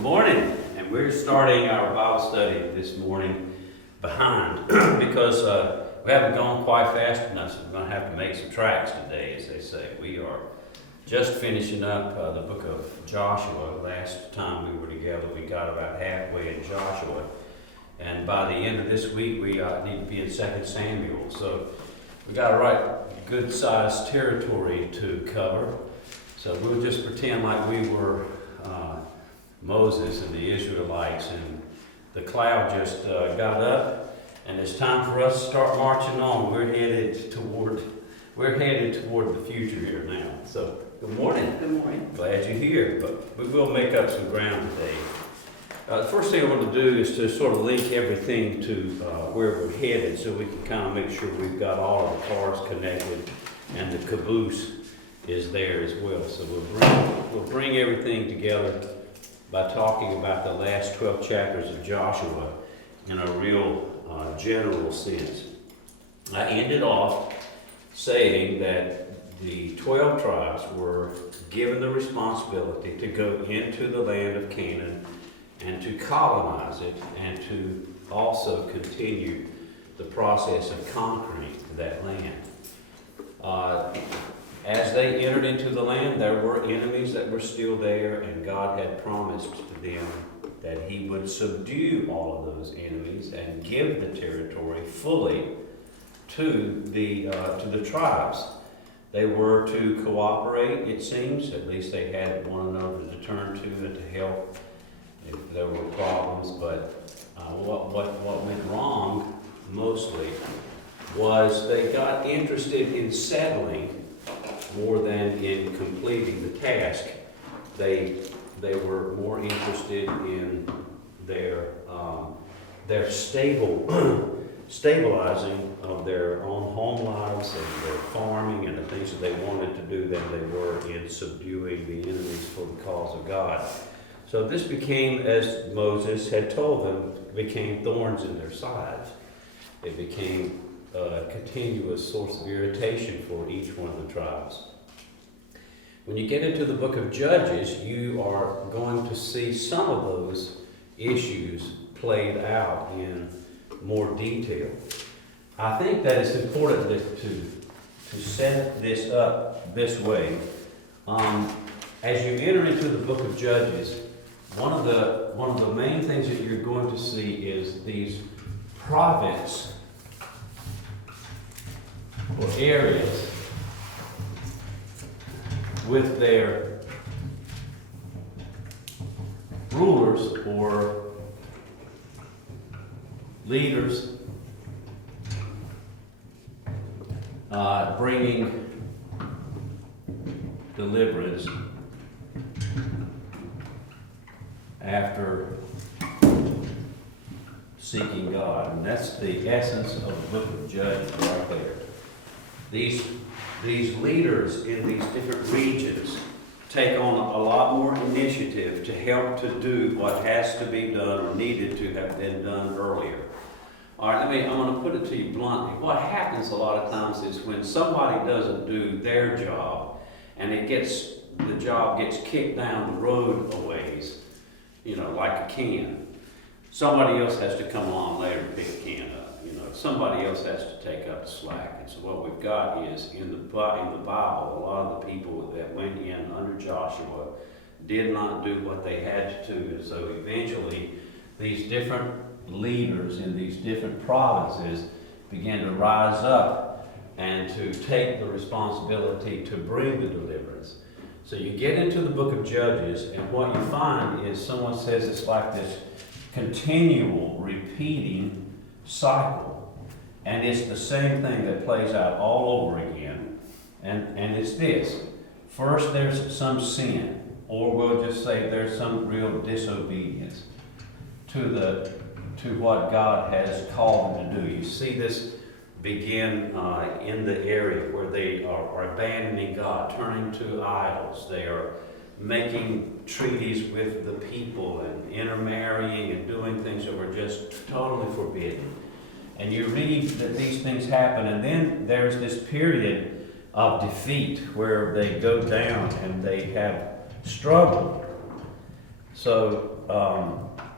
Good morning, and we're starting our Bible study this morning behind because we haven't gone quite fast enough, so we're going to have to make some tracks today, as they say. We are just finishing up the book of Joshua. Last time we were together, we got about halfway in Joshua, and by the end of this week, we need to be in 2 Samuel. So we got a right good-sized territory to cover. So we'll just pretend like we were Moses and the Israelites, and the cloud just got up, and it's time for us to start marching on. We're headed toward the future here now. So good morning. Good morning. Glad you're here, but we will make up some ground today. The first thing I want to do is to sort of link everything to where we're headed, so we can kind of make sure we've got all of the cars connected and the caboose is there as well. So we'll bring everything together by talking about the last 12 chapters of Joshua in a real general sense. I ended off saying that the 12 tribes were given the responsibility to go into the land of Canaan and to colonize it, and to also continue the process of conquering that land. As they entered into the land, there were enemies that were still there, and God had promised to them that He would subdue all of those enemies and give the territory fully to the tribes. They were to cooperate, it seems. At least they had one another to turn to and to help if there were problems. But what went wrong mostly was they got interested in settling more than in completing the task. They were more interested in their stabilizing of their own home lives and their farming and the things that they wanted to do than they were in subduing the enemies for the cause of God. So this became, as Moses had told them, became thorns in their sides. It became a continuous source of irritation for each one of the tribes. When you get into the book of Judges, you are going to see some of those issues played out in more detail. I think that it's important to set this up this way. As you enter into the book of Judges, one of the main things that you're going to see is these province or areas with their rulers or leaders bringing deliverance after seeking God. And that's the essence of the book of Judges right there. These leaders in these different regions take on a lot more initiative to help to do what has to be done or needed to have been done earlier. All right, I'm going to put it to you bluntly. What happens a lot of times is when somebody doesn't do their job and the job gets kicked down the road a ways, like a can. Somebody else has to come along later and pick a can up. Somebody else has to take up the slack. And so what we've got is in the Bible, a lot of the people that went in under Joshua did not do what they had to do. And so eventually these different leaders in these different provinces began to rise up and to take the responsibility to bring the deliverance. So you get into the book of Judges, and what you find is someone says it's like this continual repeating cycle. And it's the same thing that plays out all over again. And it's this. First there's some sin, or we'll just say there's some real disobedience to what God has called them to do. You see this begin in the area where they are abandoning God, turning to idols. They are making treaties with the people and intermarrying and doing things that were just totally forbidden. And you read that these things happen, and then there's this period of defeat where they go down and they have struggled. So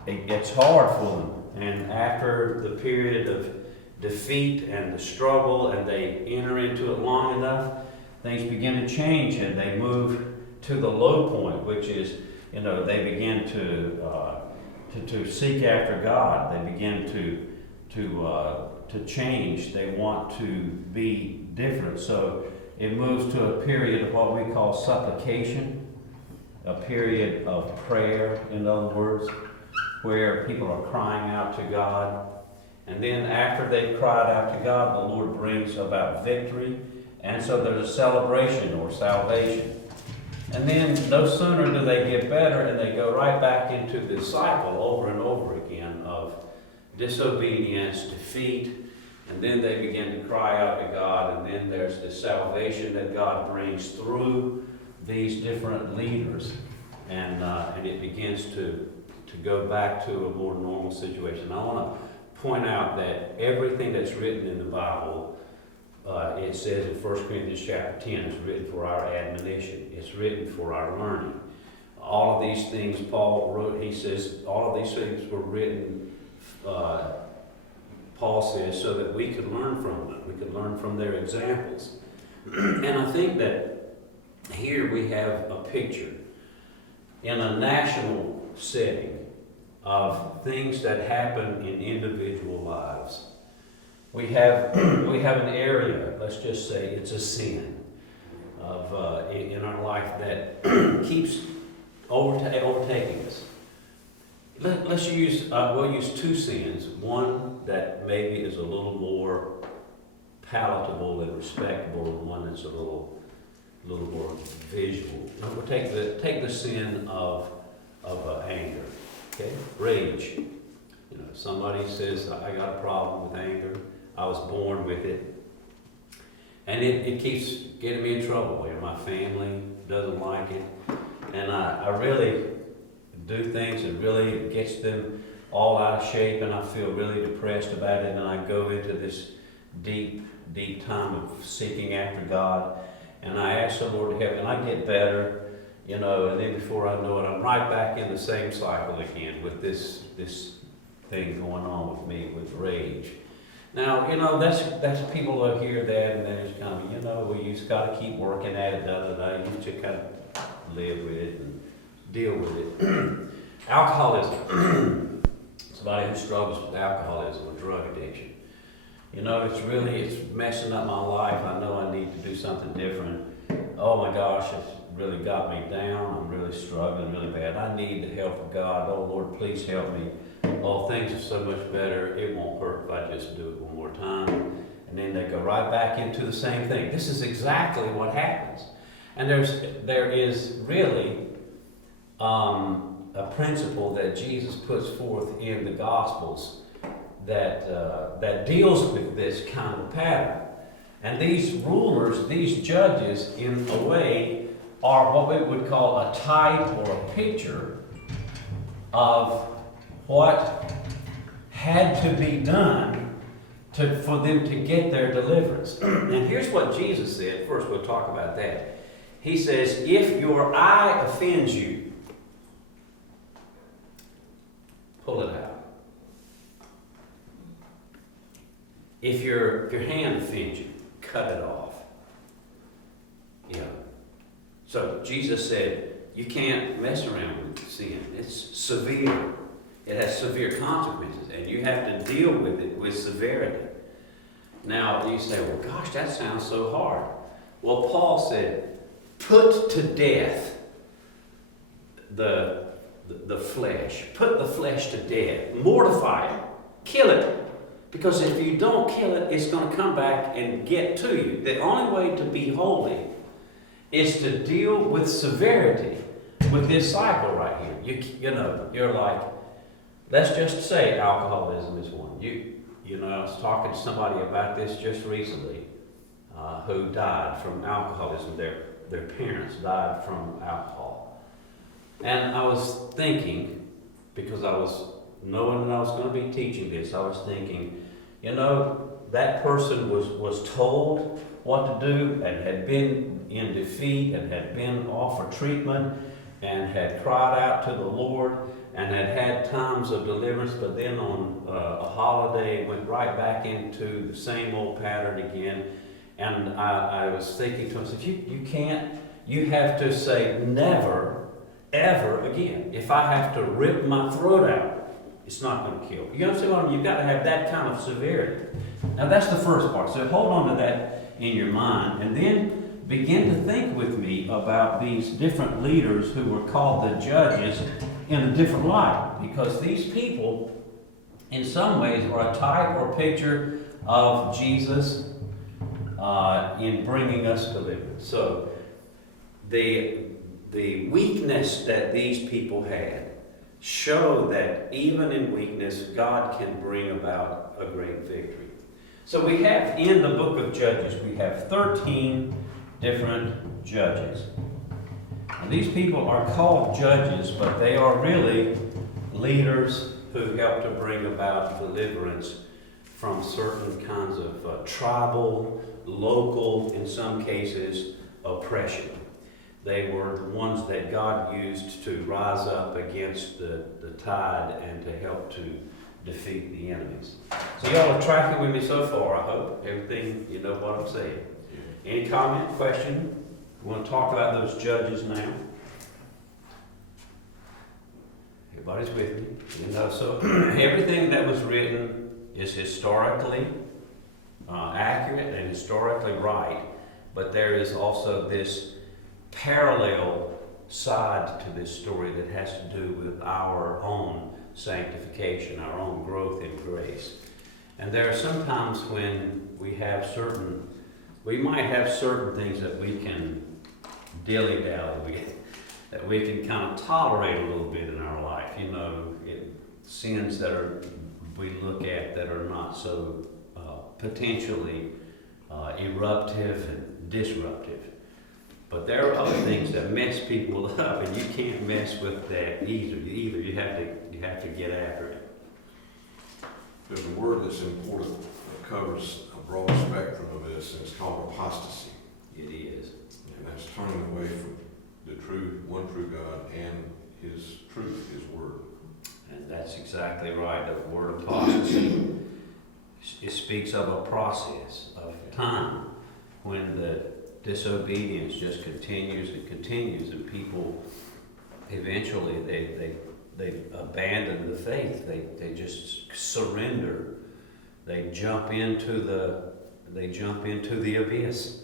it gets hard for them. And after the period of defeat and the struggle, and they enter into it long enough, things begin to change, and they move to the low point, which is, they begin to seek after God. They begin to change. They want to be different. So it moves to a period of what we call supplication, a period of prayer, in other words, where people are crying out to God. And then after they've cried out to God, the Lord brings about victory. And so there's a celebration or salvation. And then no sooner do they get better, and they go right back into this cycle over and over again of disobedience, defeat, and then they begin to cry out to God, and then there's this salvation that God brings through these different leaders, and it begins to go back to a more normal situation. I want to point out that everything that's written in the Bible, it says in 1 Corinthians chapter 10, is written for our admonition. It's written for our learning. All of these things Paul wrote, he says, all of these things were written, Paul says, so that we could learn from them. We could learn from their examples. And I think that here we have a picture in a national setting of things that happen in individual lives. We have an area, let's just say it's a sin in our life that keeps overtaking us. We'll use two sins. One that maybe is a little more palatable and respectable, and one that's a little more visual. We'll take the sin of anger. Okay, rage. Somebody says, I got a problem with anger. I was born with it. And it keeps getting me in trouble. My family doesn't like it. And I really do things that really gets them all out of shape, and I feel really depressed about it, and I go into this deep, deep time of seeking after God, and I ask the Lord to help, and I get better. And then before I know it, I'm right back in the same cycle again with this thing going on with me, with rage. Now, that's people who hear that, and then it's kind of, well, you just got to keep working at it, You just kind of live with it and deal with it. Alcoholism. Somebody who struggles with alcoholism or drug addiction. It's messing up my life. I know I need to do something different. Oh my gosh, it's really got me down. I'm really struggling really bad. I need the help of God. Oh Lord, please help me. Oh, things are so much better. It won't hurt if I just do it one more time. And then they go right back into the same thing. This is exactly what happens. And there is really a principle that Jesus puts forth in the Gospels that deals with this kind of pattern. And these rulers, these judges, in a way, are what we would call a type or a picture of what had to be done for them to get their deliverance. And here's what Jesus said. First, we'll talk about that. He says, if your eye offends you, pull it out. If your hand offends you, cut it off. So Jesus said, you can't mess around with sin. It's severe. It has severe consequences, and you have to deal with it with severity. Now, you say, well, gosh, that sounds so hard. Well, Paul said, put to death the flesh. Put the flesh to death. Mortify it. Kill it. Because if you don't kill it, it's going to come back and get to you. The only way to be holy is to deal with severity with this cycle right here. You're like, let's just say alcoholism is one. I was talking to somebody about this just recently who died from alcoholism. Their parents died from alcohol. And I was thinking, because I was knowing that I was going to be teaching this, I was thinking, that person was told what to do and had been in defeat and had been offered treatment and had cried out to the Lord, and had times of deliverance, but then on a holiday went right back into the same old pattern again. And I was thinking to myself, you have to say never, ever again. If I have to rip my throat out, it's not going to kill. You understand what I mean? You've got to have that kind of severity. Now that's the first part. So hold on to that in your mind, and then begin to think with me about these different leaders who were called the judges in a different light. Because these people, in some ways, are a type or picture of Jesus in bringing us deliverance. So the weakness that these people had show that even in weakness, God can bring about a great victory. So we have in the book of Judges, we have 13 different judges. And these people are called judges, but they are really leaders who help to bring about deliverance from certain kinds of tribal, local, in some cases, oppression. They were the ones that God used to rise up against the tide and to help to defeat the enemies. So y'all are tracking with me so far, I hope. Everything, you know what I'm saying. Any comment, question? We want to talk about those judges now. Everybody's with me. You know, so everything that was written is historically accurate and historically right, but there is also this parallel side to this story that has to do with our own sanctification, our own growth in grace. And there are some times when we might have certain things that we can dilly-dally with, that we can kind of tolerate a little bit in our life. You know, sins that we look at that are not so potentially eruptive and disruptive. But there are other things that mess people up, and you can't mess with that either. You have to get after it. There's a word that's important that covers a broad spectrum of this, and it's called apostasy. It is. And that's turning away from the one true God and His truth, His word. And that's exactly right. The word apostasy, it speaks of a process of time when the disobedience just continues and continues, and people eventually they abandon the faith. They just surrender. They jump into the abyss.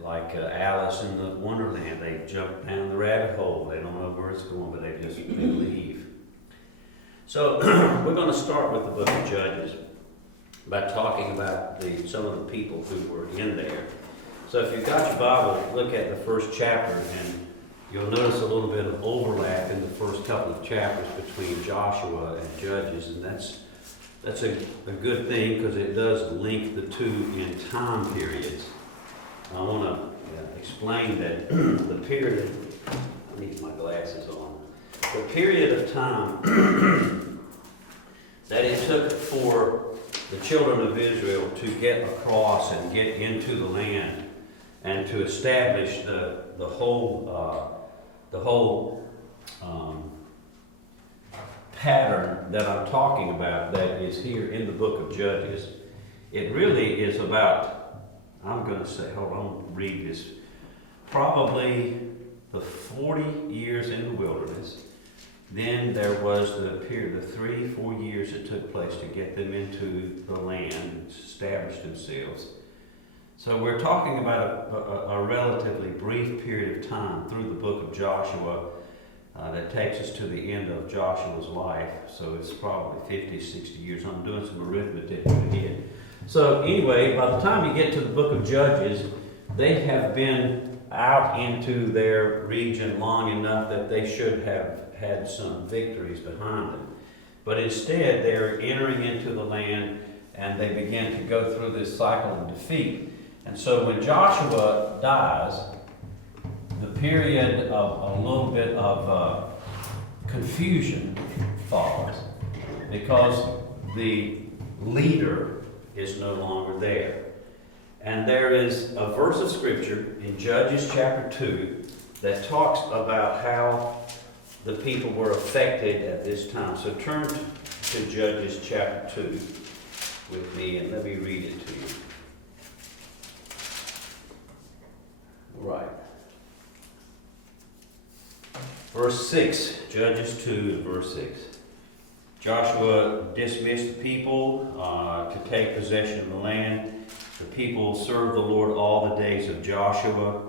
Like Alice in the Wonderland, they jump down the rabbit hole. They don't know where it's going, but they leave. So we're going to start with the book of Judges by talking about some of the people who were in there. So if you've got your Bible, look at the first chapter, and you'll notice a little bit of overlap in the first couple of chapters between Joshua and Judges, and that's a good thing because it does link the two in time periods. I want to explain that the period, I need my glasses on, the period of time that it took for the children of Israel to get across and get into the land and to establish the whole pattern that I'm talking about that is here in the book of Judges. It really is about, I'm going to say, hold on, read this. Probably the 40 years in the wilderness. Then there was the period of 3-4 years it took place to get them into the land and establish themselves. So we're talking about a relatively brief period of time through the book of Joshua that takes us to the end of Joshua's life. So it's probably 50, 60 years. I'm doing some arithmetic in my head. So anyway, by the time you get to the book of Judges, they have been out into their region long enough that they should have had some victories behind them. But instead, they're entering into the land and they begin to go through this cycle of defeat. And so when Joshua dies, the period of a little bit of confusion follows because the leader is no longer there. And there is a verse of scripture in Judges chapter 2 that talks about how the people were affected at this time. So turn to Judges chapter 2 with me, and let me read it to you. Right. Verse 6, Judges 2, verse 6. Joshua dismissed the people to take possession of the land. The people served the Lord all the days of Joshua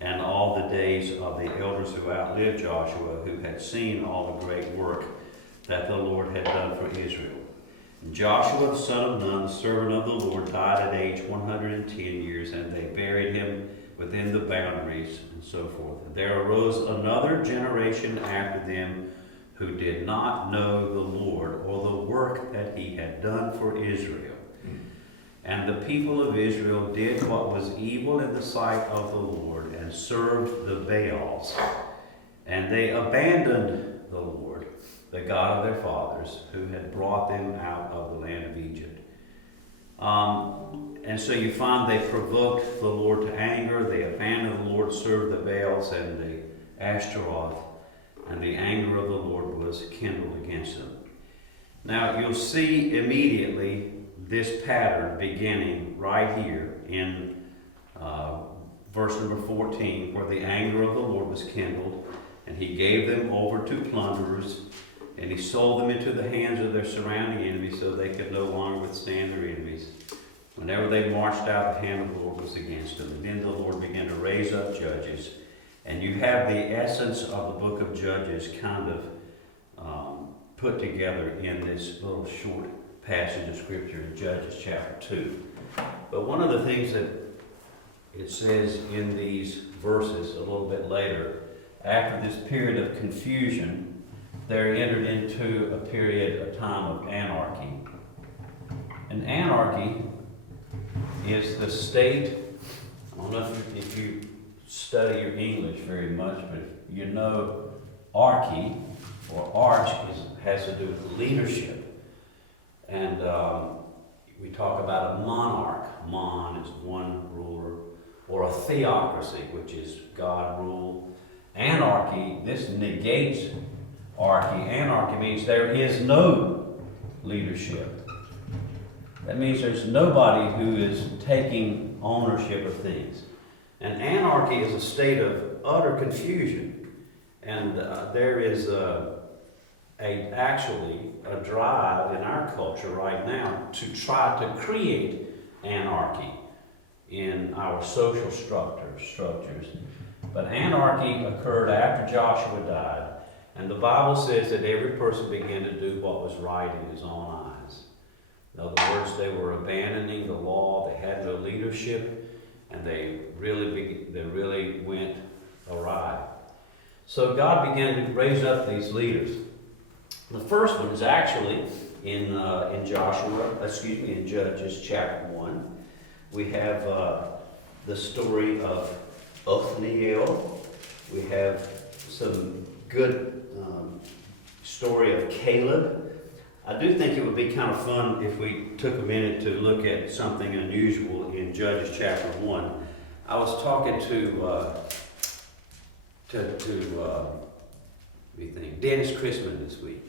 and all the days of the elders who outlived Joshua, who had seen all the great work that the Lord had done for Israel. And Joshua the son of Nun, the servant of the Lord, died at age 110 years, and they buried him within the boundaries, and so forth. There arose another generation after them who did not know the Lord or the work that he had done for Israel. And the people of Israel did what was evil in the sight of the Lord and served the Baals. And they abandoned the Lord, the God of their fathers, who had brought them out of the land of Egypt. And so you find they provoked the Lord to anger. They abandoned the Lord, served the Baals and the Ashtaroth, and the anger of the Lord was kindled against them. Now you'll see immediately this pattern beginning right here in verse number 14, where the anger of the Lord was kindled, and he gave them over to plunderers, and he sold them into the hands of their surrounding enemies so they could no longer withstand their enemies. Whenever they marched out, the hand of the Lord was against them. And then the Lord began to raise up judges. And you have the essence of the book of Judges kind of put together in this little short passage of Scripture in Judges chapter 2. But one of the things that it says in these verses a little bit later, after this period of confusion, they're entered into a time of anarchy. And anarchy is the state, I don't know if you study your English very much, but you know archy or arch has to do with leadership. And we talk about a monarch. Mon is one ruler, or a theocracy, which is God rule. Anarchy, this negates archy. Anarchy means there is no leadership. That means there's nobody who is taking ownership of things. And anarchy is a state of utter confusion. And there is actually a drive in our culture right now to try to create anarchy in our social structures. But anarchy occurred after Joshua died, and the Bible says that every person began to do what was right in his own eyes. In other words, they were abandoning the law, they had no leadership, and they really went awry. So God began to raise up these leaders. The first one is actually in Judges chapter 1. We have the story of Othniel. We have some good story of Caleb. I do think it would be kind of fun if we took a minute to look at something unusual in Judges chapter 1. I was talking to Dennis Chrisman this week.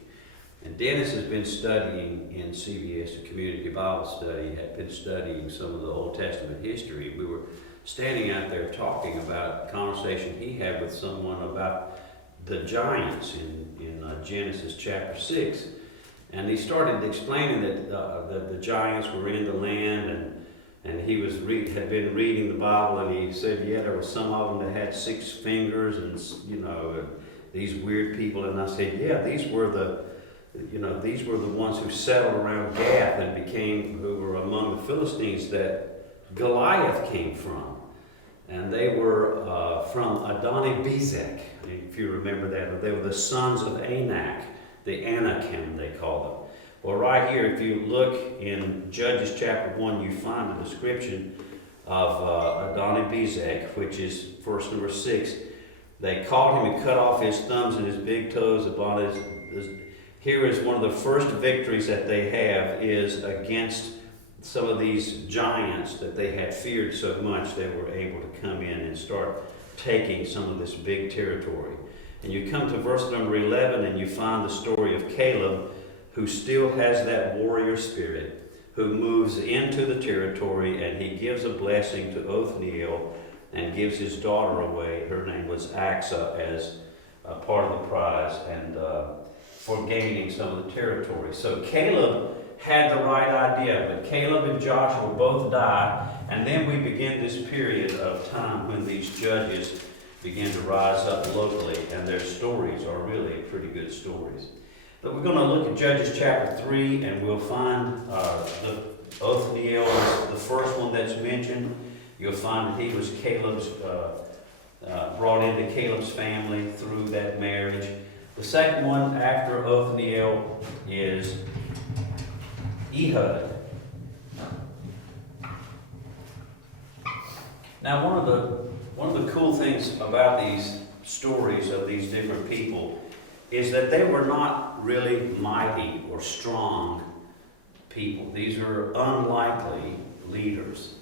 And Dennis has been studying in CBS, the Community Bible Study, had been studying some of the Old Testament history. We were standing out there talking about a conversation he had with someone about the giants in Genesis chapter 6. And he started explaining that the giants were in the land, and he had been reading the Bible, and he said, yeah, there were some of them that had 6 fingers, and these weird people. And I said, yeah, these were the ones who settled around Gath and who were among the Philistines that Goliath came from. And they were from Adoni-Bezek, if you remember that. They were the sons of Anak, the Anakim, they call them. Well, right here, if you look in Judges chapter 1, you find a description of Adoni-Bezek, which is verse number 6. They caught him and cut off his thumbs and his big toes upon his. Here is one of the first victories that they have is against some of these giants that they had feared so much. They were able to come in and start taking some of this big territory. And you come to verse number 11 and you find the story of Caleb, who still has that warrior spirit, who moves into the territory, and he gives a blessing to Othniel and gives his daughter away. Her name was Axa, as a part of the prize, and for gaining some of the territory. So Caleb had the right idea, but Caleb and Joshua both die, and then we begin this period of time when these judges begin to rise up locally, and their stories are really pretty good stories. But we're going to look at Judges chapter 3, and we'll find the Othniel is the first one that's mentioned. You'll find that he was Caleb's, brought into Caleb's family through that marriage. The second one after Othniel is Ehud. Now, one of the cool things about these stories of these different people is that they were not really mighty or strong people. These are unlikely leaders.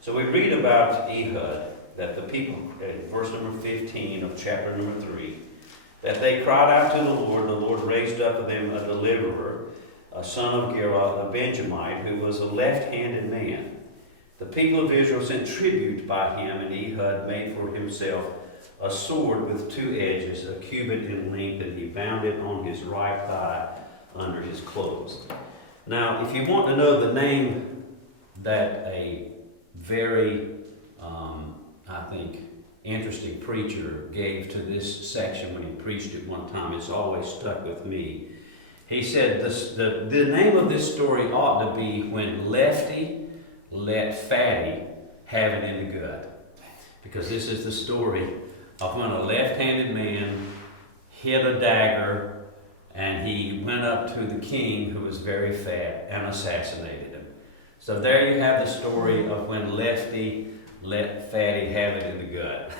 So we read about Ehud, that the people, in verse number 15 of chapter number 3, that they cried out to the Lord raised up for them a deliverer, a son of Gera, a Benjamite, who was a left-handed man. The people of Israel sent tribute by him, and Ehud made for himself a sword with two edges, a cubit in length, and he bound it on his right thigh under his clothes. Now, if you want to know the name that a very, I think, interesting preacher gave to this section when he preached it one time, it's always stuck with me. He said the name of this story ought to be When Lefty Let Fatty Have It in the Gut. Because this is the story of when a left-handed man hit a dagger and he went up to the king, who was very fat, and assassinated him. So there you have the story of when Lefty let Fatty have it in the gut.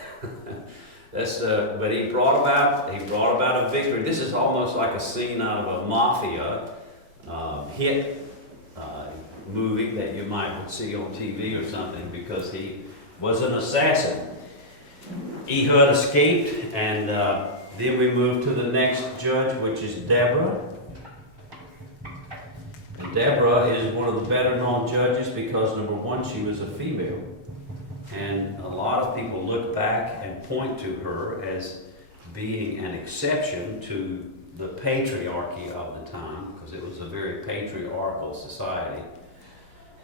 But he brought about a victory. This is almost like a scene out of a mafia hit movie that you might see on TV or something, because he was an assassin. Ehud escaped, and then we move to the next judge, which is Deborah. And Deborah is one of the better known judges because, number one, she was a female. And a lot of people look back and point to her as being an exception to the patriarchy of the time, because it was a very patriarchal society.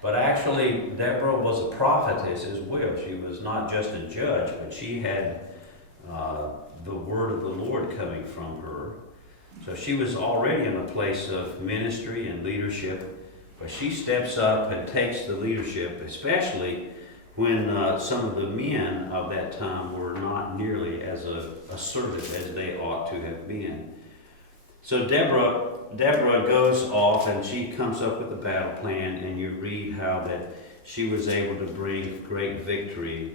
But actually, Deborah was a prophetess as well. She was not just a judge, but she had the word of the Lord coming from her. So she was already in a place of ministry and leadership, but she steps up and takes the leadership, especially when some of the men of that time were not nearly as assertive as they ought to have been. So Deborah goes off and she comes up with a battle plan, and you read how that she was able to bring great victory.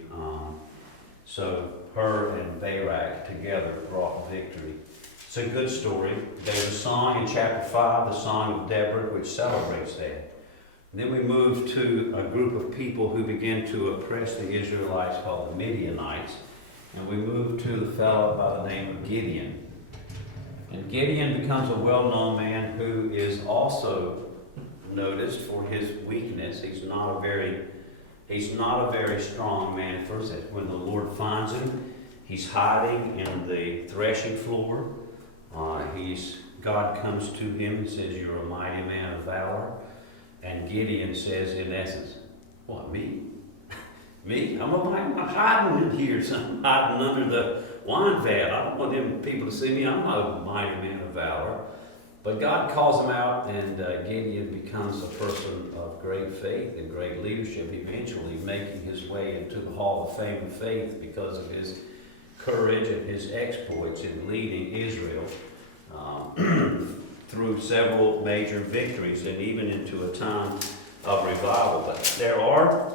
So her and Barak together brought victory. It's a good story. There's a song in chapter 5, the Song of Deborah, which celebrates that. And then we move to a group of people who begin to oppress the Israelites called the Midianites. And we move to the fellow by the name of Gideon. And Gideon becomes a well-known man who is also noticed for his weakness. He's not a very strong man. First, when the Lord finds him, he's hiding in the threshing floor. God comes to him and says, "You're a mighty man of valor." And Gideon says, in essence, "What, me? Me? I'm hiding in here. I'm hiding under the wine vat. I don't want them people to see me. I'm not a mighty man of valor." But God calls him out, and Gideon becomes a person of great faith and great leadership, eventually making his way into the Hall of Fame of Faith because of his courage and his exploits in leading Israel through several major victories and even into a time of revival. But there are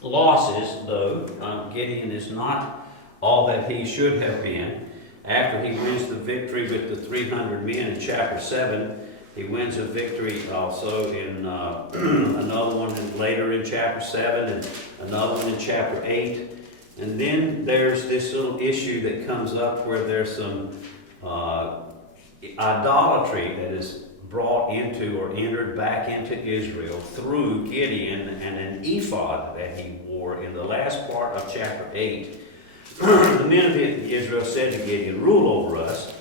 losses, though. Gideon is not all that he should have been. After he wins the victory with the 300 men in chapter 7, he wins a victory also in another one later in chapter 7 and another one in chapter 8. And then there's this little issue that comes up where there's some idolatry that is brought into or entered back into Israel through Gideon and an ephod that he wore in the last part of chapter 8. The men of Israel said to Gideon, "Rule over us,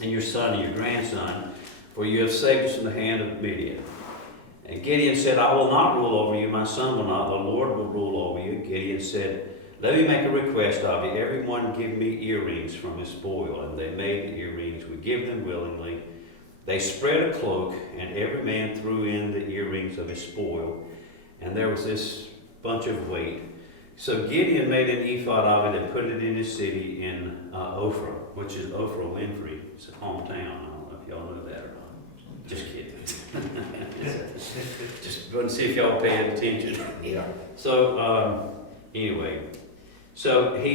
and your son and your grandson, for you have saved us from the hand of Midian." And Gideon said, "I will not rule over you, my son will not, the Lord will rule over you." Gideon said, "Let me make a request of you. Everyone give me earrings from his spoil." And they made the earrings. We give them willingly. They spread a cloak, and every man threw in the earrings of his spoil. And there was this bunch of weight. So Gideon made an ephod of it and put it in his city in Ophrah, which is Ophrah Winfrey. It's a hometown. I don't know if y'all know that or not. Just kidding. Just going to see if y'all paying attention. Yeah. So anyway, so he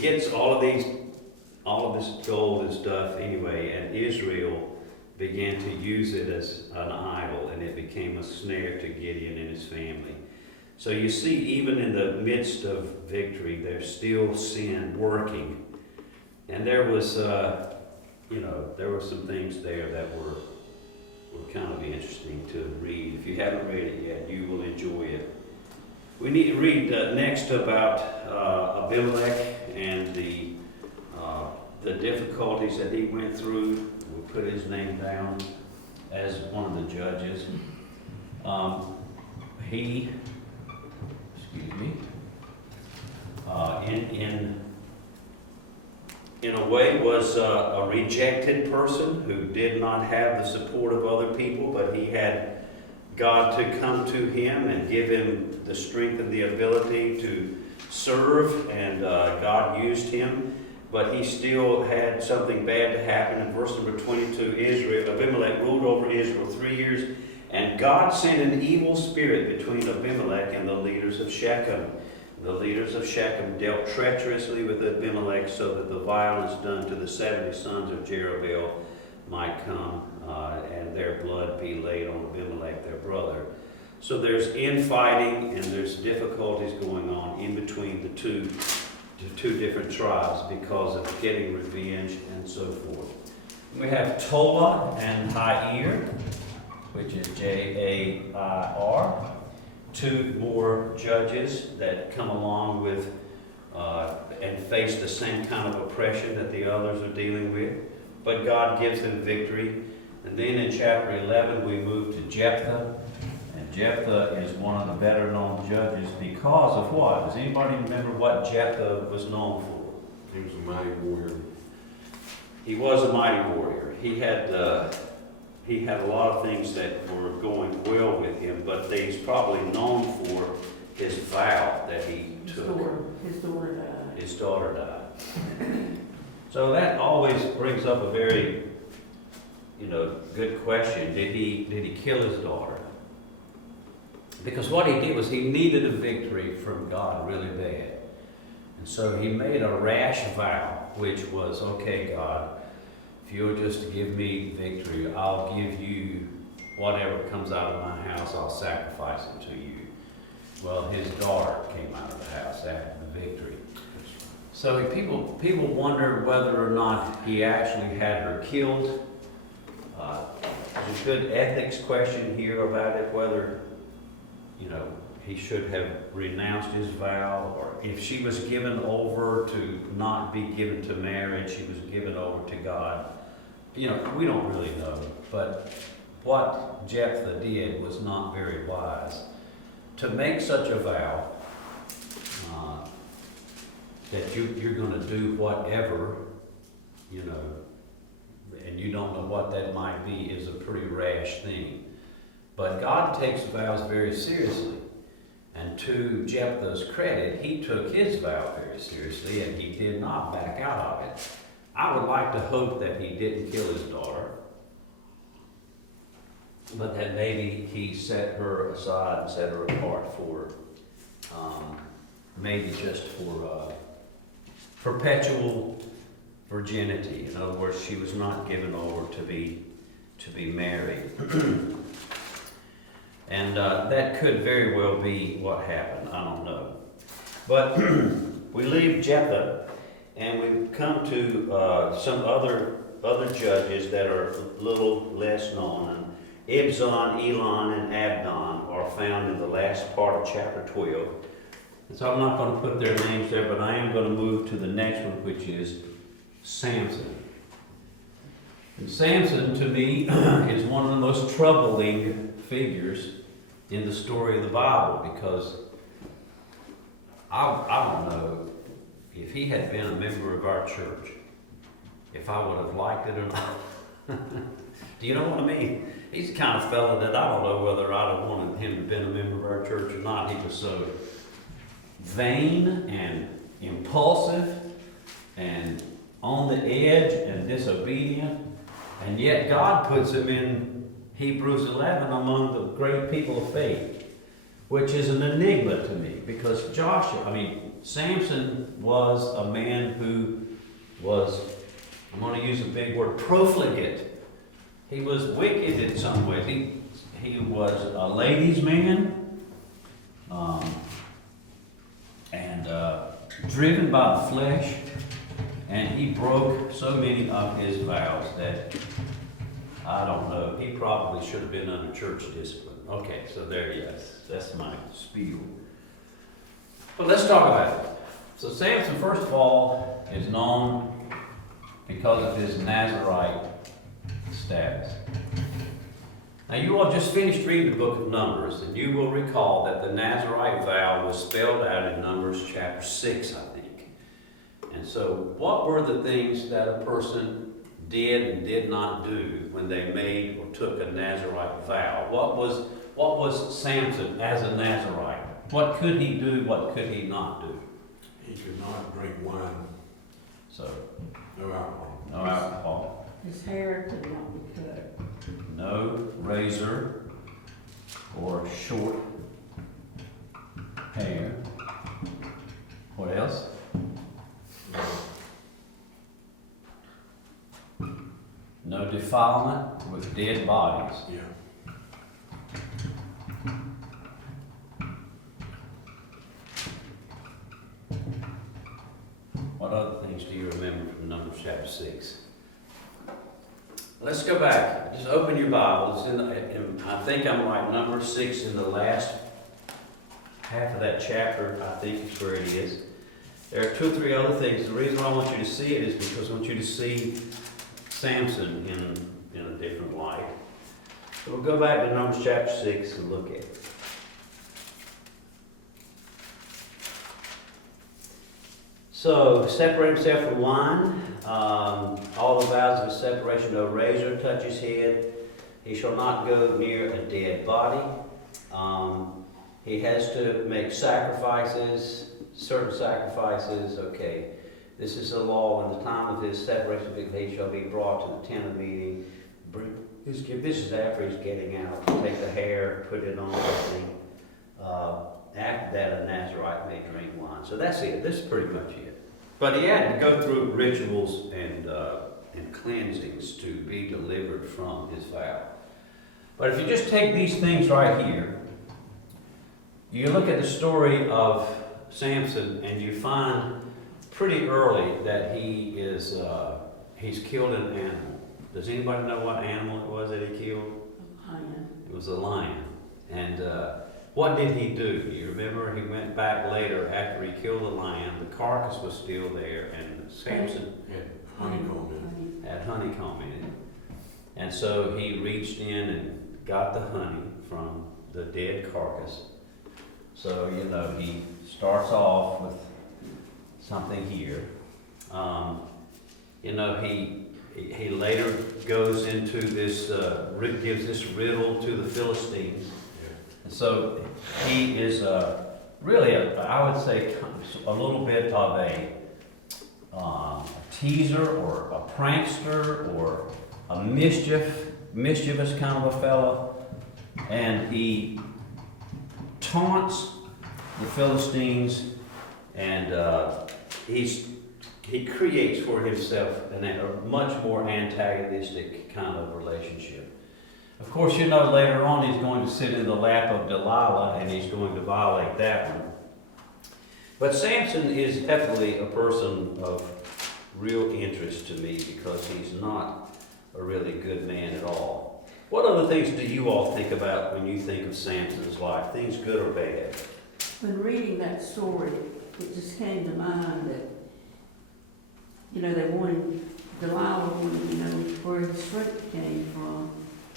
gets all of this gold and stuff anyway, and Israel began to use it as an idol, and it became a snare to Gideon and his family. So you see, even in the midst of victory, there's still sin working, and there was, there were some things there that were kind of interesting to read. If you haven't read it yet, you will enjoy it. We need to read next about Abimelech and the difficulties that he went through. We put his name down as one of the judges. In a way was a rejected person who did not have the support of other people, but he had God to come to him and give him the strength and the ability to serve, and God used him. But he still had something bad to happen. In verse number 22, Abimelech ruled over Israel 3 years, and God sent an evil spirit between Abimelech and the leaders of Shechem. The leaders of Shechem dealt treacherously with Abimelech so that the violence done to the 70 sons of Jerubbaal might come and their blood be laid on Abimelech, their brother. So there's infighting and there's difficulties going on in between the two different tribes because of getting revenge and so forth. We have Tola and Jair, which is Jair. Two more judges that come along with and face the same kind of oppression that the others are dealing with. But God gives them victory. And then in chapter 11, we move to Jephthah. And Jephthah is one of the better known judges because of what? Does anybody remember what Jephthah was known for? He was a mighty warrior. He was a mighty warrior. He had a lot of things that were going well with him, but he's probably known for his vow that he took. His daughter died. His daughter died. So that always brings up a very, good question. Did he kill his daughter? Because what he did was he needed a victory from God really bad. And so he made a rash vow, which was, okay, God, if you'll just give me victory, I'll give you whatever comes out of my house, I'll sacrifice it to you. Well, his daughter came out of the house after the victory. So people wonder whether or not he actually had her killed. There's a good ethics question here about it, whether, he should have renounced his vow, or if she was given over to not be given to marriage, she was given over to God. We don't really know. But what Jephthah did was not very wise. To make such a vow that you're going to do whatever, and you don't know what that might be, is a pretty rash thing. But God takes vows very seriously. And to Jephthah's credit, he took his vow very seriously, and he did not back out of it. I would like to hope that he didn't kill his daughter, but that maybe he set her aside and set her apart for, maybe just for perpetual virginity. In other words, she was not given over to be married. And that could very well be what happened. I don't know. But we leave Jephthah, and we come to some other judges that are a little less known. And Ibzan, Elon, and Abdon are found in the last part of chapter 12. And so I'm not going to put their names there, but I am going to move to the next one, which is Samson. And Samson, to me, is one of the most troubling figures in the story of the Bible, because I don't know if he had been a member of our church, if I would have liked it or not. Do you know what I mean? He's the kind of fellow that I don't know whether I'd have wanted him to have been a member of our church or not. He was so vain and impulsive and on the edge and disobedient. And yet God puts him in Hebrews 11 among the great people of faith, which is an enigma to me, because Samson was a man who was, I'm going to use a big word, profligate. He was wicked in some ways. He was a ladies' man, and driven by the flesh, and he broke so many of his vows that, I don't know, he probably should have been under church discipline. Okay, so there he is. That's my spiel. But let's talk about it. So Samson, first of all, is known because of his Nazirite status. Now, you all just finished reading the book of Numbers, and you will recall that the Nazirite vow was spelled out in Numbers chapter 6, I think. And so, what were the things that a person did and did not do when they made or took a Nazirite vow? What was Samson as a Nazirite? What could he do? What could he not do? He could not drink wine. So, No alcohol. no alcohol. His hair could not be cut. No razor or short hair. What else? No defilement with dead bodies. Yeah. What other things do you remember from Numbers chapter 6? Let's go back. Just open your Bibles. I think I'm right. Numbers 6 in the last half of that chapter, I think is where it is. There are 2 or 3 other things. The reason why I want you to see it is because I want you to see Samson in a different light. So we'll go back to Numbers chapter 6 and look at it. So, separate himself from wine. All the vows of his separation, no razor touch his head. He shall not go near a dead body. He has to make sacrifices, certain sacrifices. Okay, this is the law. In the time of his separation, he shall be brought to the tent of meeting. This is after he's getting out. Take the hair, put it on everything. After that, a Nazirite may drink wine. So that's it. This is pretty much it. But he had to go through rituals and cleansings to be delivered from his vow. But if you just take these things right here, you look at the story of Samson, and you find pretty early that he's killed an animal. Does anybody know what animal it was that he killed? A lion. It was a lion. And what did he do? You remember he went back later after he killed the lion. The carcass was still there, and Samson Had honeycomb in it. had honeycomb in it. And so he reached in and got the honey from the dead carcass. So, he starts off with something here. He later goes into this, gives this riddle to the Philistines. And so he is really, I would say, a little bit of a teaser or a prankster or a mischievous kind of a fellow. And he taunts the Philistines, and he creates for himself a much more antagonistic kind of relationship. Of course, later on he's going to sit in the lap of Delilah, and he's going to violate that one. But Samson is definitely a person of real interest to me because he's not a really good man at all. What other things do you all think about when you think of Samson's life? Things good or bad? When reading that story, it just came to mind that, Delilah wanted to know where his strength came from.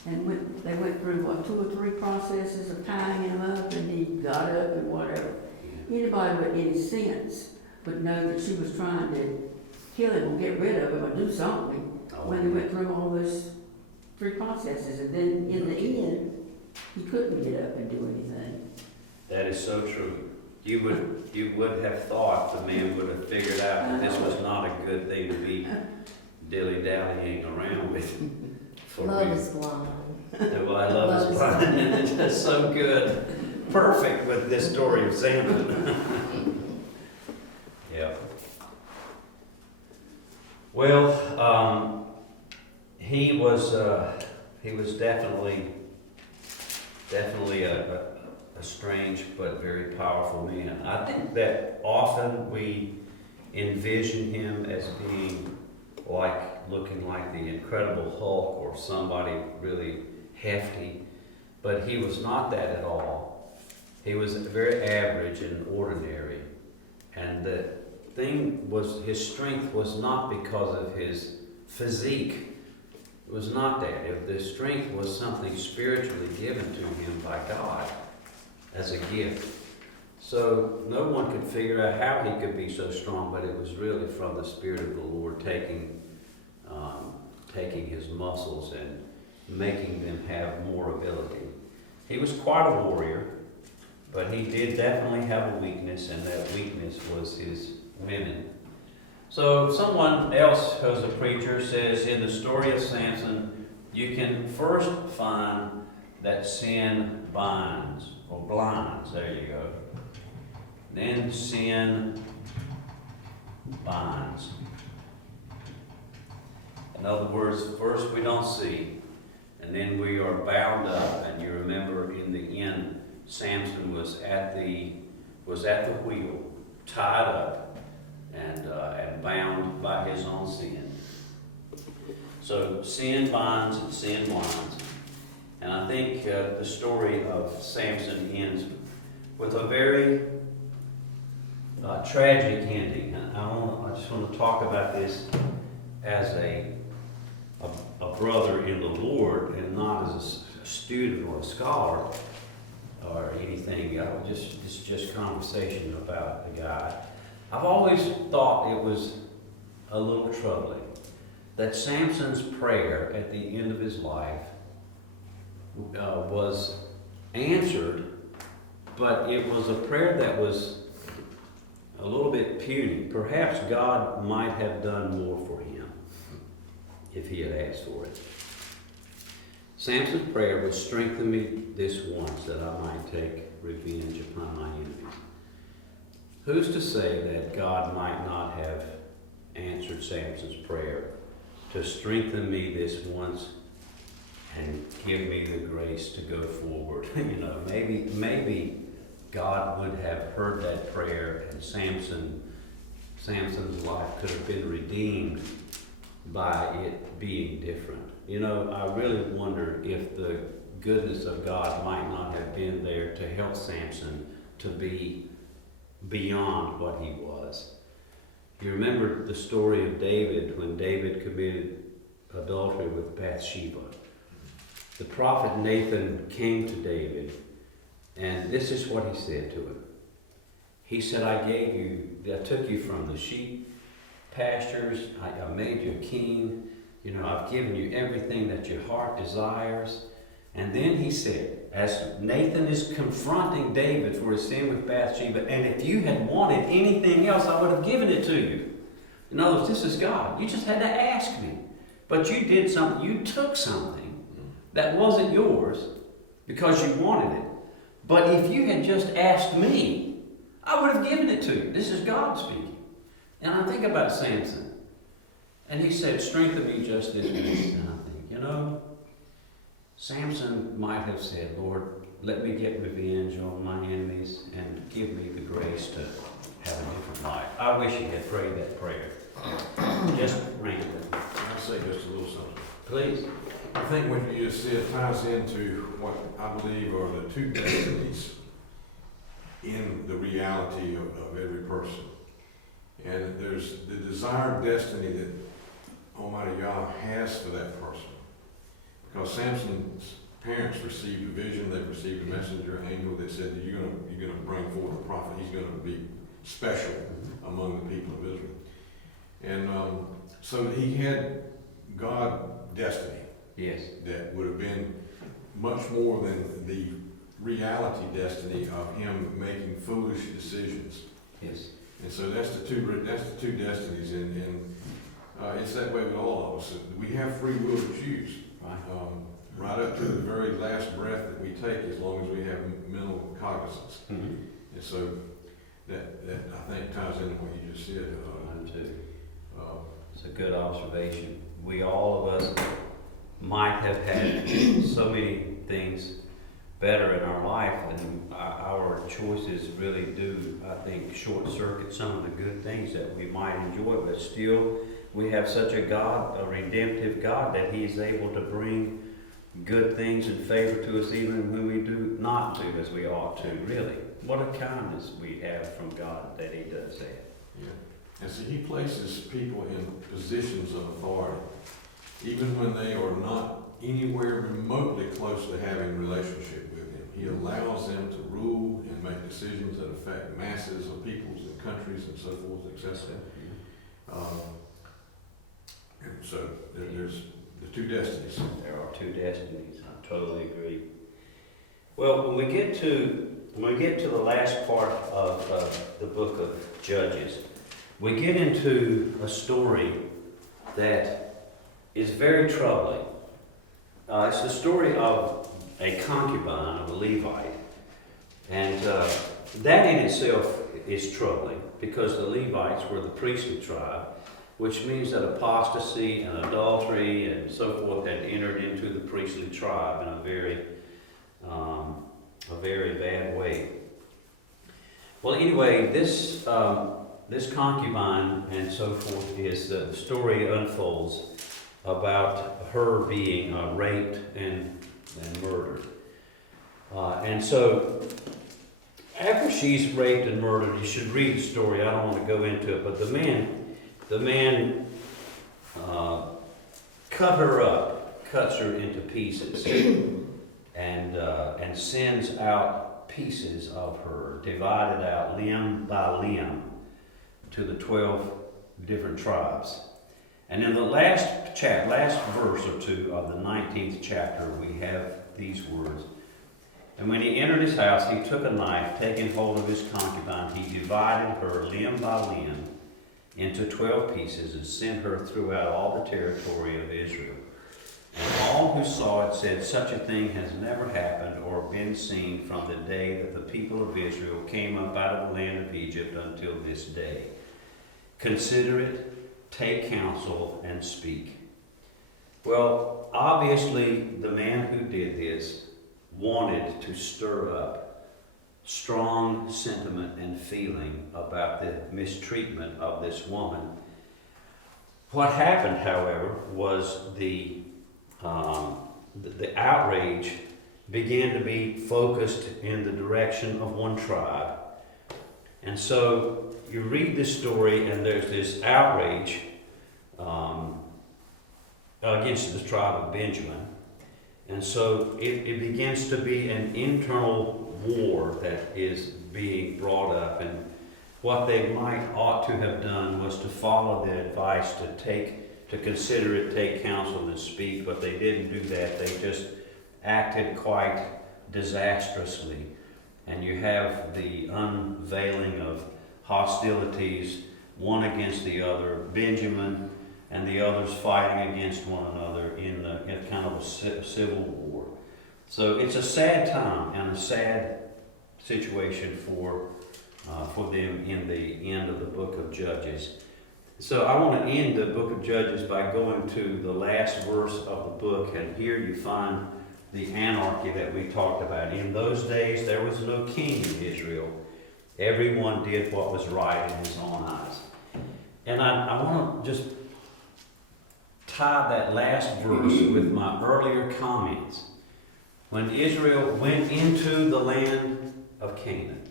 And they went through, 2 or 3 processes of tying him up, and he got up and whatever. Anybody with any sense would know that she was trying to kill him or get rid of him or do something when he went through all those 3 processes. And then in the end, he couldn't get up and do anything. That is so true. You would have thought the man would have figured out that this was not a good thing to be dilly-dallying around with. Love is blind. Well, I love his blind, and it's just so good. Perfect with this story of Samson. Yeah. Well, he was definitely a strange but very powerful man. I think that often we envision him as being looking like the Incredible Hulk or somebody really hefty, but he was not that at all. He was very average and ordinary, and the thing was, his strength was not because of his physique. It was not that. The strength was something spiritually given to him by God as a gift. So no one could figure out how he could be so strong, but it was really from the Spirit of the Lord taking his muscles and making them have more ability. He was quite a warrior, but he did definitely have a weakness, and that weakness was his women. So someone else who's a preacher says in the story of Samson, you can first find that sin binds, or blinds, there you go. Then sin binds. In other words, first we don't see, and then we are bound up. And you remember in the end, Samson was at the wheel, tied up, and bound by his own sin. So sin binds and sin blinds. And I think the story of Samson ends with a very tragic ending. And I just want to talk about this as a brother in the Lord, and not as a student or a scholar or anything. It's just conversation about the guy. I've always thought it was a little troubling that Samson's prayer at the end of his life was answered, but it was a prayer that was a little bit puny. Perhaps God might have done more for him if he had asked for it. Samson's prayer was, strengthen me this once that I might take revenge upon my enemies. Who's to say that God might not have answered Samson's prayer to strengthen me this once and give me the grace to go forward? Maybe God would have heard that prayer, and Samson's life could have been redeemed by it being different. I really wonder if the goodness of God might not have been there to help Samson to be beyond what he was. You remember the story of David when David committed adultery with Bathsheba. The prophet Nathan came to David, and this is what he said to him. He said, I took you from the sheep pastures, I made you a king, I've given you everything that your heart desires. And then he said, as Nathan is confronting David for his sin with Bathsheba, and if you had wanted anything else, I would have given it to you. In other words, this is God. You just had to ask me. But you did something, you took something that wasn't yours because you wanted it. But if you had just asked me, I would have given it to you. This is God speaking. And I think about Samson. And he said, strengthen me just this minute. And I think, Samson might have said, Lord, let me get revenge on my enemies and give me the grace to have a different life. I wish he had prayed that prayer. Just read it. I'll say just a little something. Please. I think what you just said ties into what I believe are the two destinies in the reality of every person. And there's the desired destiny that Almighty God has for that person. Because Samson's parents received a vision, they received a messenger angel that said that you're gonna bring forth a prophet, he's gonna be special among the people of Israel. And so he had God destiny Yes. that would have been much more than the reality destiny of him making foolish decisions. Yes. And so that's the two destinies, and it's that way with all of us. We have free will to choose, Right. right up to the very last breath that we take, as long as we have mental cognizance. Mm-hmm. And so that I think ties into what you just said. Mine too. Uh, It's a good observation. We, all of us, might have had so many things better in our life, and our choices really do, I think, short circuit some of the good things that we might enjoy, but still, we have such a God, a redemptive God, that He's able to bring good things and favor to us even when we do not do as we ought to, really. What a kindness we have from God that He does that. Yeah. And so he places people in positions of authority, even when they are not anywhere remotely close to having a relationship with him. He allows them to rule and make decisions that affect masses of peoples and countries and so forth, etc. And so there's the two destinies. There are two destinies. I totally agree. Well, when we get to the last part of the book of Judges, we get into a story that is very troubling. It's the story of a concubine of a Levite, and that in itself is troubling because the Levites were the priestly tribe, which means that apostasy and adultery and so forth had entered into the priestly tribe in a very bad way. Well, anyway, this concubine and so forth is the story unfolds about her being raped and murdered. And so after she's raped and murdered, you should read the story. I don't want to go into it, but the man cut her up, cuts her into pieces, and sends out pieces of her, divided out limb by limb, to the 12 different tribes. And in the last verse or two of the 19th chapter, we have these words. And when he entered his house, he took a knife, taking hold of his concubine, he divided her limb by limb into 12 pieces and sent her throughout all the territory of Israel. And all who saw it said, such a thing has never happened or been seen from the day that the people of Israel came up out of the land of Egypt until this day. Consider it, take counsel, and speak. Well, obviously, the man who did this wanted to stir up strong sentiment and feeling about the mistreatment of this woman. What happened, however, was the outrage began to be focused in the direction of one tribe. And so you read this story and there's this outrage against the tribe of Benjamin. And so it begins to be an internal war that is being brought up. And what they ought to have done was to follow the advice to consider it, take counsel, and speak, but they didn't do that. They just acted quite disastrously. And you have the unveiling of hostilities, one against the other, Benjamin and the others fighting against one another in kind of a civil war. So it's a sad time and a sad situation for them in the end of the book of Judges. So I want to end the book of Judges by going to the last verse of the book, and here you find the anarchy that we talked about. In those days there was no king in Israel, Everyone did what was right in his own eyes. And I want to just tie that last verse with my earlier comments. When Israel went into the land of Canaan,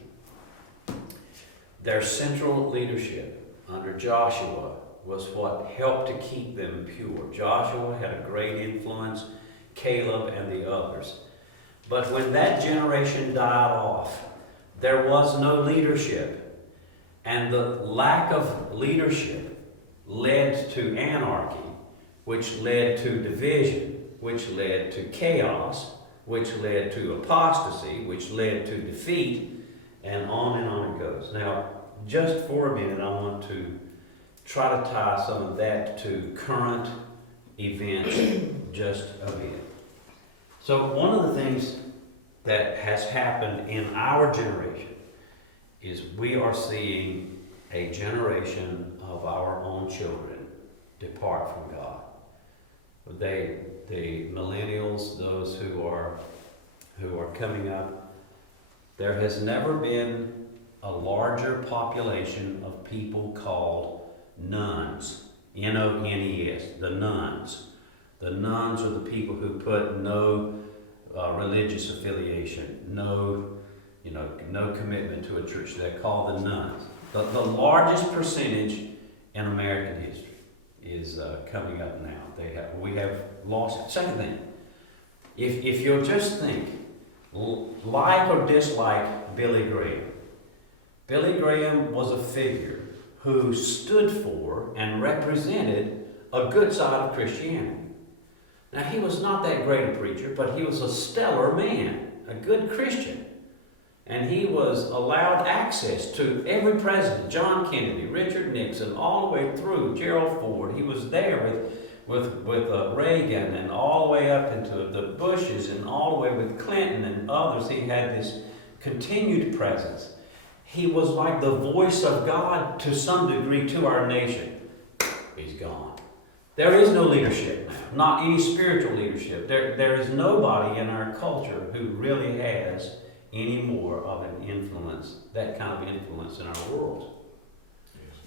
their central leadership under Joshua was what helped to keep them pure. Joshua had a great influence, Caleb and the others. But when that generation died off, there was no leadership. And the lack of leadership led to anarchy, which led to division, which led to chaos, which led to apostasy, which led to defeat, and on it goes. Now, just for a minute, I want to try to tie some of that to current events just a bit. So one of the things that has happened in our generation is we are seeing a generation of our own children depart from God. The millennials, those who are coming up, there has never been a larger population of people called nuns. N-O-N-E-S, the nuns. The nuns are the people who put no religious affiliation, no commitment to a church. They're called the nuns. The largest percentage in American history is coming up now. We have lost it. Second thing, if you'll just think, like or dislike Billy Graham. Billy Graham was a figure who stood for and represented a good side of Christianity. Now, he was not that great a preacher, but he was a stellar man, a good Christian. And he was allowed access to every president, John Kennedy, Richard Nixon, all the way through Gerald Ford. He was there with Reagan and all the way up into the Bushes and all the way with Clinton and others. He had this continued presence. He was like the voice of God to some degree to our nation. He's gone. There is no leadership now, not any spiritual leadership. There is nobody in our culture who really has any more of an influence, that kind of influence in our world.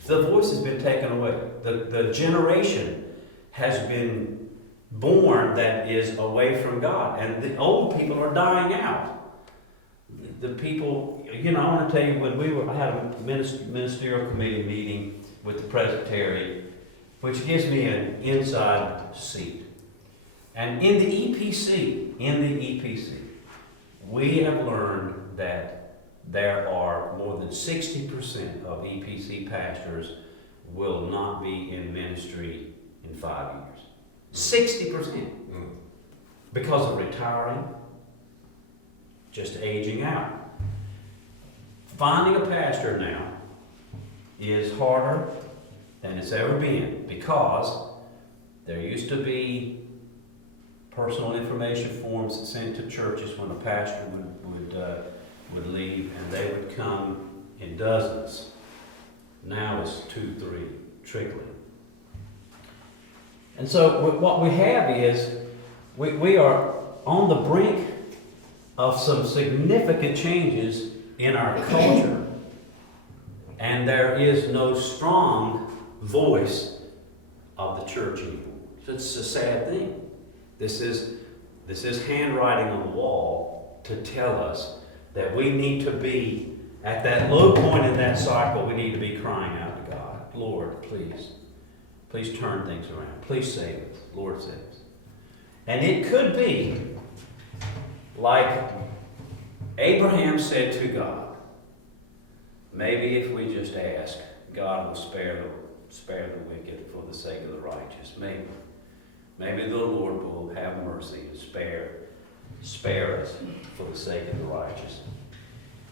The voice has been taken away. The generation has been born that is away from God, and the old people are dying out. The people, I want to tell you, when I had a ministerial committee meeting with the Presbytery, which gives me an inside seat. And in the EPC, we have learned that there are more than 60% of EPC pastors will not be in ministry in 5 years. 60%. Because of retiring, just aging out. Finding a pastor now is harder than it's ever been, because there used to be personal information forms sent to churches when a pastor would leave, and they would come in dozens. Now it's 2, 3, trickling. And so what we have is we are on the brink of some significant changes in our culture, and there is no strong voice of the church anymore. So it's a sad thing. This is handwriting on the wall to tell us that we need to be at that low point in that cycle. We need to be crying out to God, Lord, please turn things around. Please save us. Lord, save us. And it could be like Abraham said to God, maybe if we just ask, God will spare the wicked for the sake of the righteous. Maybe the Lord will have mercy and spare us for the sake of the righteous.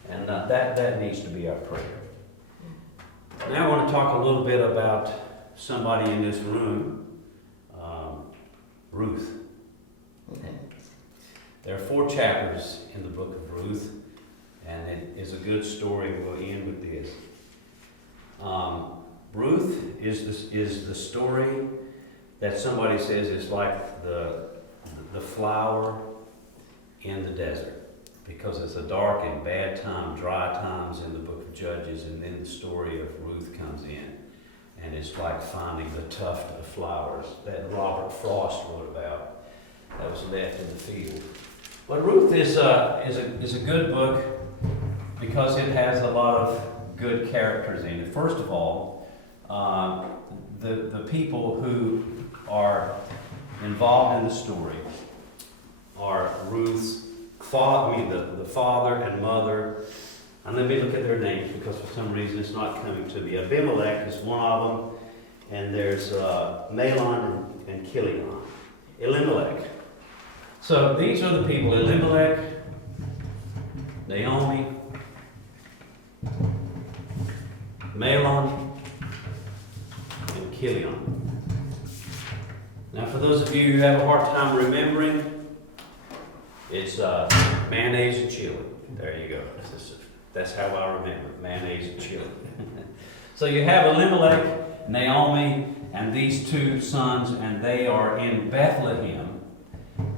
And that needs to be our prayer. Now I want to talk a little bit about somebody in this room, Ruth. There are 4 chapters in the book of Ruth, and it is a good story. We'll end with this. Ruth is the story that somebody says is like the flower in the desert. because it's a dark and bad time, dry times in the book of Judges, and then the story of Ruth comes in. And it's like finding the tuft of flowers that Robert Frost wrote about that was left in the field. But Ruth is a good book because it has a lot of good characters in it. First of all, the people who are involved in the story are Ruth's the father and mother. And let me look at their names because for some reason it's not coming to me. Abimelech is one of them, and there's Mahlon and Chilion. Elimelech. So these are the people: Elimelech, Naomi, Mahlon, and Chilion. Now, for those of you who have a hard time remembering, it's mayonnaise and chili. There you go. That's how I remember, mayonnaise and chili. So you have Elimelech, Naomi, and these two sons, and they are in Bethlehem.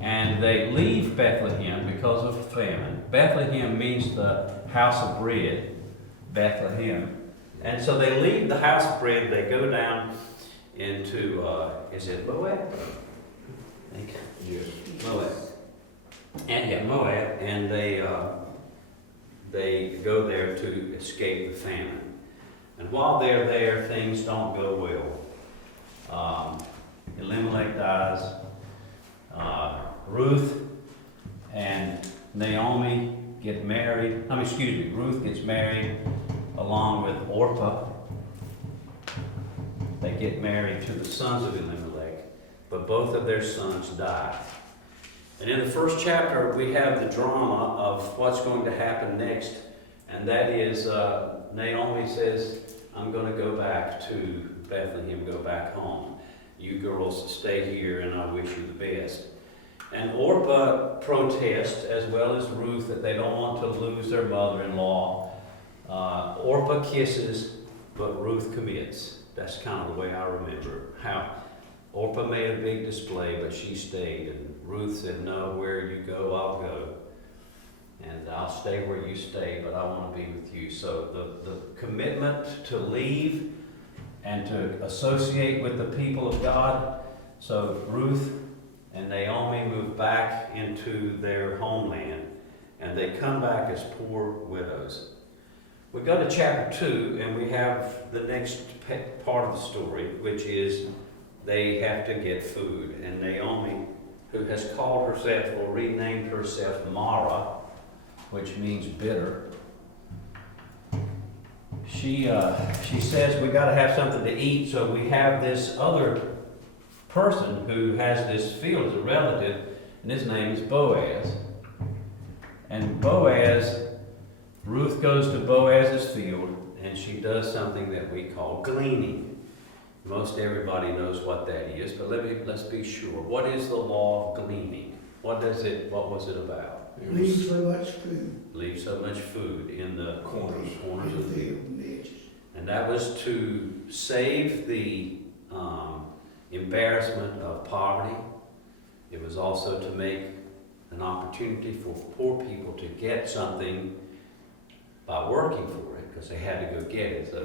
And they leave Bethlehem because of famine. Bethlehem means the house of bread, Bethlehem. And so they leave the house of bread, they go down into, is it Moab? I think. Yes. Moab. And yeah, Moab, and they go there to escape the famine. And while they're there, things don't go well. Elimelech dies. Ruth and Naomi get married. Ruth gets married along with Orpah. They get married to the sons of Elimelech, but both of their sons die. And in the first chapter, we have the drama of what's going to happen next, and that is Naomi says, I'm going to go back to Bethlehem, go back home. You girls stay here, and I wish you the best. And Orpah protests, as well as Ruth, that they don't want to lose their mother-in-law. Orpah kisses, but Ruth commits. That's kind of the way I remember how Orpah made a big display, but she stayed. And Ruth said, no, where you go, I'll go. And I'll stay where you stay, but I want to be with you. So the commitment to leave and to associate with the people of God. So Ruth and Naomi move back into their homeland, and they come back as poor widows. We go to chapter 2, and we have the next part of the story, which is they have to get food. And Naomi, who has called herself or renamed herself Mara, which means bitter, she says we got to have something to eat. So we have this other person who has this field as a relative, and his name is Boaz. And Boaz, Ruth goes to Boaz's field, and she does something that we call gleaning. Most everybody knows what that is, but let's be sure. What is the law of gleaning? What was it about? Leave so much food. Leave so much food in the corners of the field. And the edges. And that was to save the embarrassment of poverty. It was also to make an opportunity for poor people to get something by working for it, because they had to go get it. So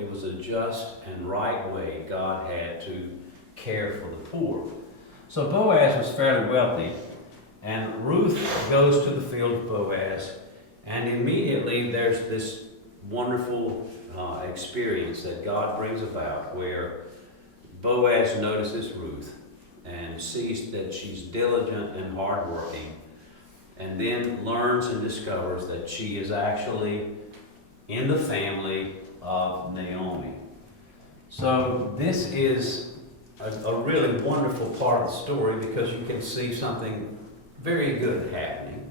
it was a just and right way God had to care for the poor. So Boaz was fairly wealthy, and Ruth goes to the field of Boaz, and immediately there's this wonderful experience that God brings about where Boaz notices Ruth and sees that she's diligent and hardworking, and then learns and discovers that she is actually in the family of Naomi. So this is a really wonderful part of the story, because you can see something very good happening,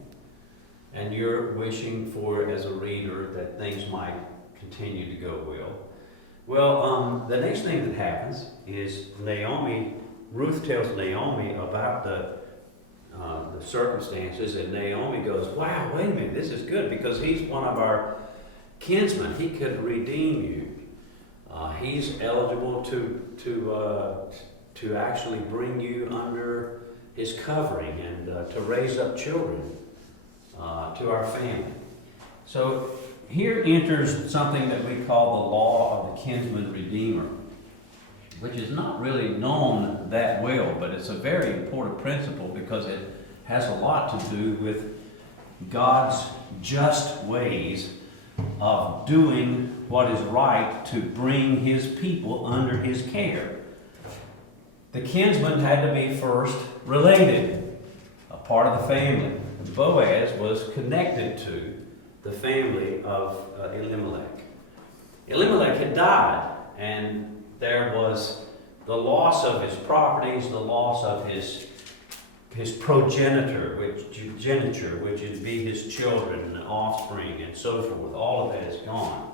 and you're wishing for, as a reader, that things might continue to go well. Well, the next thing that happens is Ruth tells Naomi about the circumstances, and Naomi goes, wow, wait a minute, this is good, because he's one of our kinsmen. He could redeem you. He's eligible to actually bring you under his covering and to raise up children to our family. So here enters something that we call the law of the kinsman redeemer, which is not really known that well, but it's a very important principle because it has a lot to do with God's just ways of doing what is right to bring his people under his care. The kinsman had to be first related, a part of the family. Boaz was connected to the family of Elimelech. Elimelech had died, and there was the loss of his properties, the loss of his progenitor, which would be his children and offspring and so forth. All of that is gone.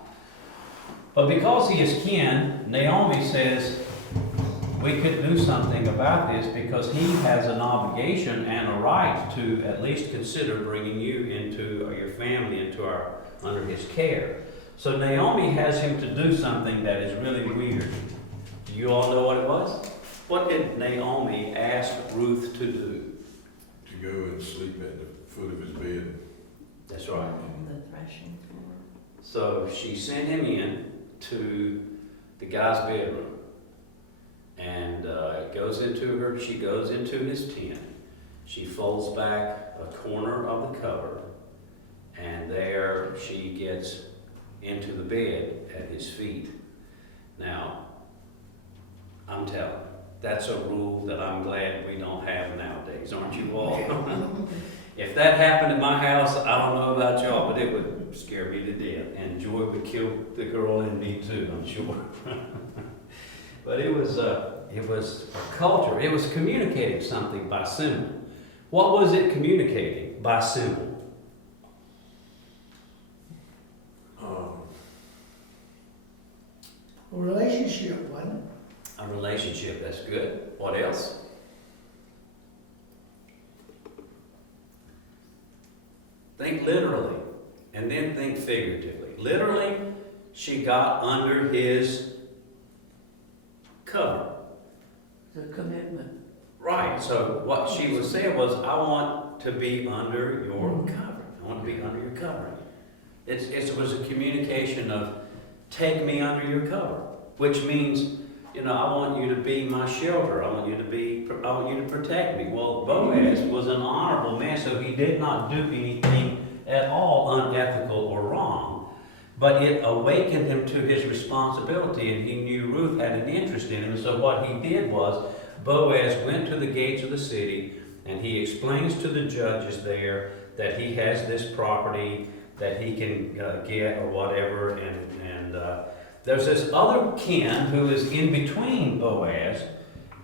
But because he is kin, Naomi says, we could do something about this because he has an obligation and a right to at least consider bringing you into your family under his care. So Naomi has him to do something that is really weird. Do you all know what it was? What did Naomi ask Ruth to do? To go and sleep at the foot of his bed. That's right. On the threshing floor. So she sent him in to the guy's bedroom. And she goes into his tent. She folds back a corner of the cupboard, and there she gets into the bed at his feet. Now, I'm telling you, that's a rule that I'm glad we don't have nowadays, aren't you all? If that happened in my house, I don't know about y'all, but it would scare me to death. And Joy would kill the girl in me too, I'm sure. But it was a culture. It was communicating something by symbol. What was it communicating by symbol? A relationship, wasn't it? A relationship, that's good. What else? Think literally, and then think figuratively. Literally, she got under his cover. The commitment. Right, so what she was saying was, I want to be under your covering. I want to be under your covering. It was a communication of, take me under your cover, which means, I want you to be my shelter. I want you to protect me. Well, Boaz was an honorable man, so he did not do anything at all unethical or wrong. But it awakened him to his responsibility, and he knew Ruth had an interest in him. And so what he did was, Boaz went to the gates of the city, and he explains to the judges there that he has this property that he can get or whatever. And there's this other kin who is in between Boaz,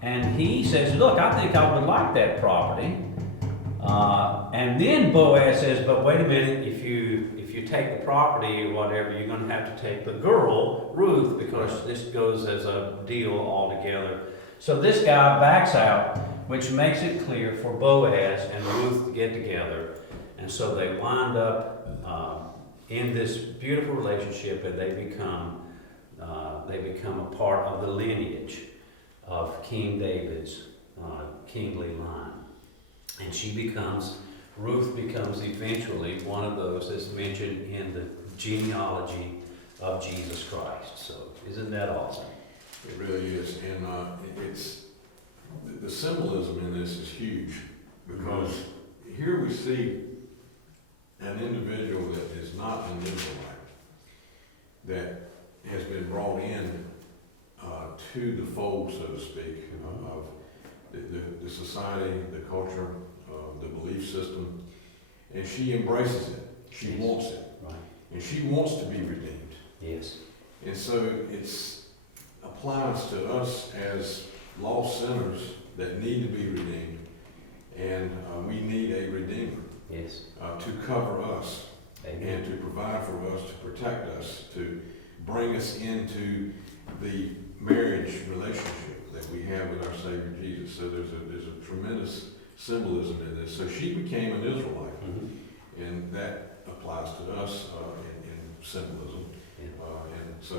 and he says, look, I think I would like that property. And then Boaz says, but wait a minute, if you take the property or whatever, you're going to have to take the girl, Ruth, because this goes as a deal altogether. So this guy backs out, which makes it clear for Boaz and Ruth to get together. And so they wind up in this beautiful relationship, and they become a part of the lineage of King David's kingly line. And Ruth becomes eventually one of those that's mentioned in the genealogy of Jesus Christ. So isn't that awesome? It really is, and it's the symbolism in this is huge, because here we see an individual that is not an Israelite, that has been brought in to the fold, so to speak, of the society, the culture, the belief system, and she embraces it. She wants it, Right. and she wants to be redeemed. Yes. And so applies to us as lost sinners that need to be redeemed, and we need a redeemer Yes. to cover us Amen. and to provide for us, to protect us, to bring us into the marriage relationship that we have with our Savior Jesus. So there's a tremendous symbolism in this. So she became an Israelite, Mhm. and that applies to us in symbolism. Yeah. And so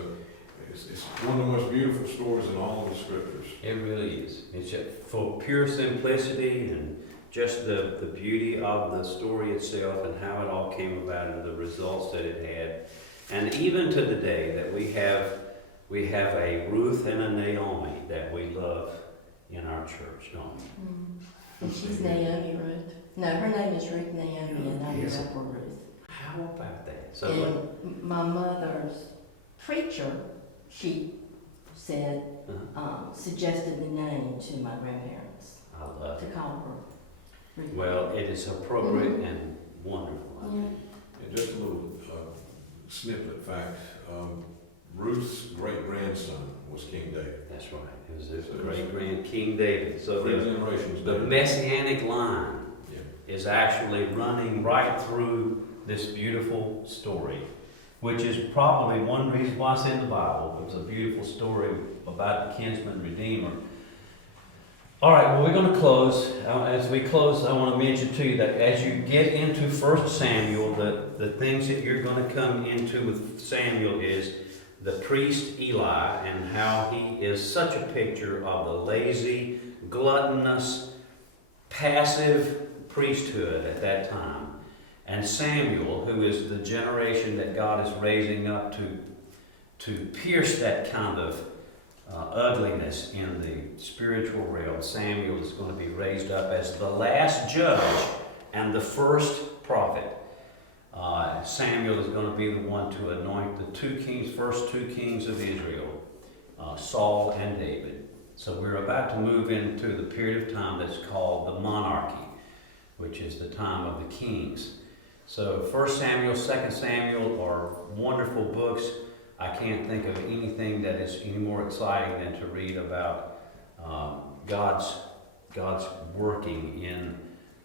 it's one of the most beautiful stories in all of the scriptures. It really is. It's just for pure simplicity and just the beauty of the story itself and how it all came about and the results that it had. And even to the day that we have a Ruth and a Naomi that we love in our church, don't we? And she's Naomi Ruth. No, her name is Ruth Naomi, and I grew Yes. up with Ruth. How about that? So, And my mother's preacher, she said, suggested the name to my grandparents I love to it. call her Ruth. Well, it is appropriate and wonderful. I Yeah. think. And just a little snippet fact, Ruth's great-grandson was King David. That's right. It was his great-grand King David. So Three the generations The back. messianic line Yeah. is actually running right through this beautiful story, which is probably one reason why it's in the Bible. It's a beautiful story about the kinsman redeemer. All right, well, we're going to close. As we close, I want to mention to you that as you get into 1 Samuel, the things that you're going to come into with Samuel is the priest Eli and how he is such a picture of the lazy, gluttonous, passive priesthood at that time. And Samuel, who is the generation that God is raising up to pierce that kind of ugliness in the spiritual realm. Samuel is going to be raised up as the last judge and the first prophet. Samuel is going to be the one to anoint the first two kings of Israel, Saul and David. So we're about to move into the period of time that's called the monarchy, which is the time of the kings. So 1 Samuel, 2 Samuel are wonderful books. I can't think of anything that is any more exciting than to read about God's working in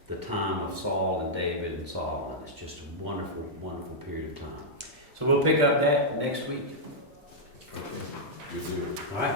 the time of Saul and David and Solomon. It's just a wonderful, wonderful period of time. So we'll pick up that next week. Okay. Good deal. All right?